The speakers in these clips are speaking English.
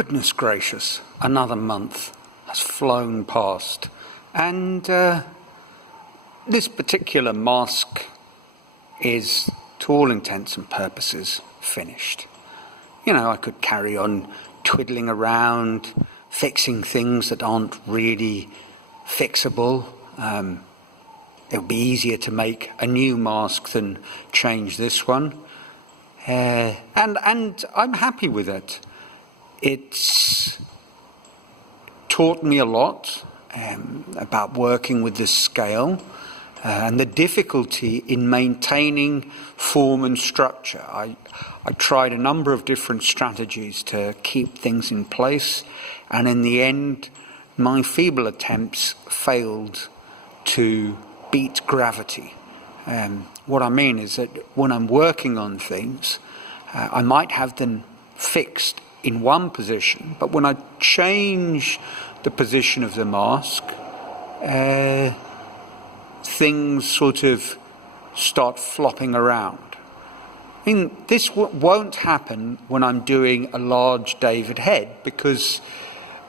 Goodness gracious, another month has flown past, and this particular mask is, to all intents and purposes, finished. You know, I could carry on twiddling around, fixing things that aren't really fixable. It would be easier to make a new mask than change this one. And I'm happy with it. It's taught me a lot about working with this scale and the difficulty in maintaining form and structure. I tried a number of different strategies to keep things in place, and in the end, my feeble attempts failed to beat gravity. What I mean is that when I'm working on things, I might have them fixed in one position, but when I change the position of the mask, things sort of start flopping around. I mean, this won't happen when I'm doing a large David head, because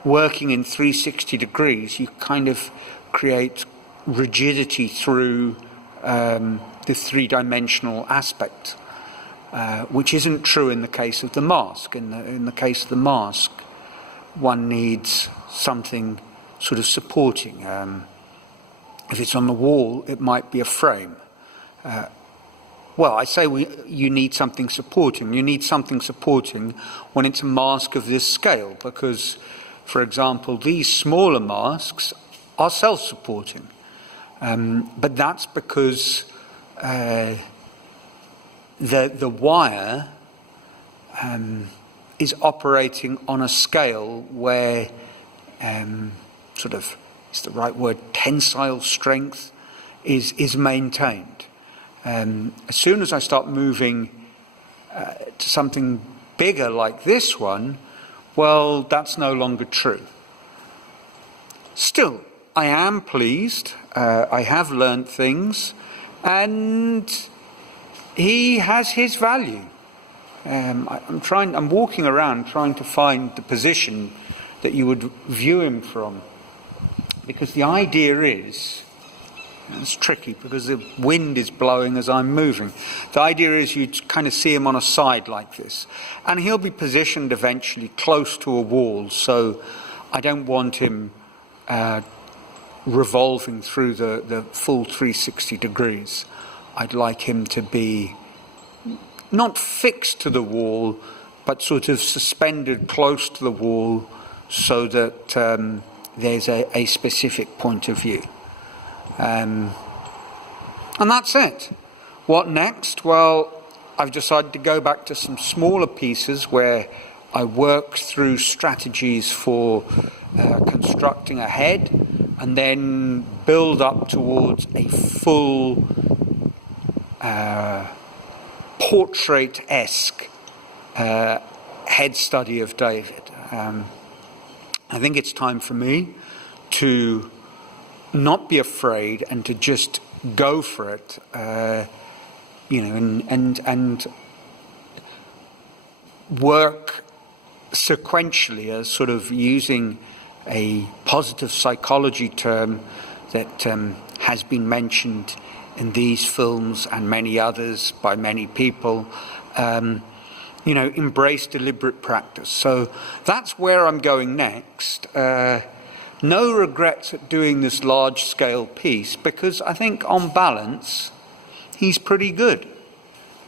working in 360 degrees, you kind of create rigidity through the three-dimensional aspect. Which isn't true in the case of the mask. In the case of the mask, one needs something sort of supporting. If it's on the wall, it might be a frame. You need something supporting. You need something supporting when it's a mask of this scale, because, for example, these smaller masks are self-supporting. But that's because the wire is operating on a scale where it's the right word, tensile strength is maintained. As soon as I start moving to something bigger like this one, well, that's no longer true. Still, I am pleased. I have learned things, and he has his value. I'm walking around trying to find the position that you would view him from, because the idea is, it's tricky because the wind is blowing as I'm moving. The idea is you kind of see him on a side like this, and he'll be positioned eventually close to a wall, so I don't want him revolving through the full 360 degrees. I'd like him to be not fixed to the wall, but sort of suspended close to the wall, so that there's a specific point of view. And that's it. What next? Well, I've decided to go back to some smaller pieces where I work through strategies for constructing a head, and then build up towards a full portrait-esque head study of David. I think it's time for me to not be afraid and to just go for it, and work sequentially, as sort of using a positive psychology term that has been mentioned in these films and many others by many people. Embrace deliberate practice. So that's where I'm going next. No regrets at doing this large-scale piece, because I think on balance he's pretty good.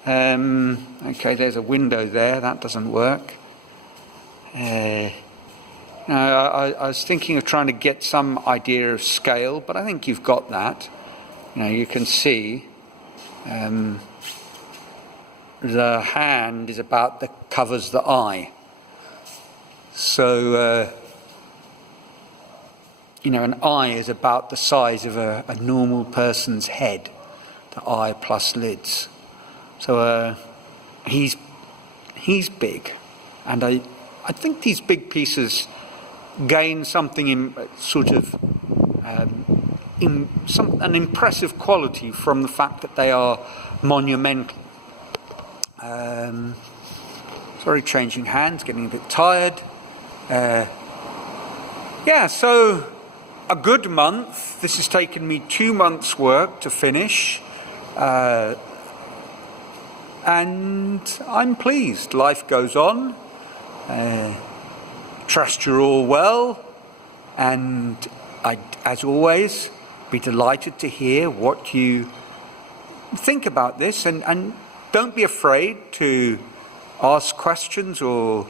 Okay, there's a window there, that doesn't work. I was thinking of trying to get some idea of scale, but I think you've got that. You can see the hand is about that covers the eye. So, an eye is about the size of a normal person's head, the eye plus lids. So he's big, and I think these big pieces gain something in sort of an impressive quality from the fact that they are monumental. Sorry, changing hands, getting a bit tired. So a good month. This has taken me 2 months' work to finish. And I'm pleased. Life goes on. Trust you're all well. And I'd, as always, be delighted to hear what you think about this. And don't be afraid to ask questions or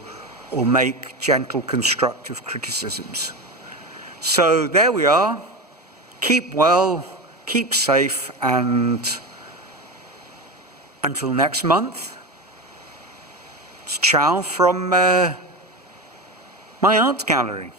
make gentle, constructive criticisms. So there we are. Keep well, keep safe, and until next month, it's ciao from my art gallery.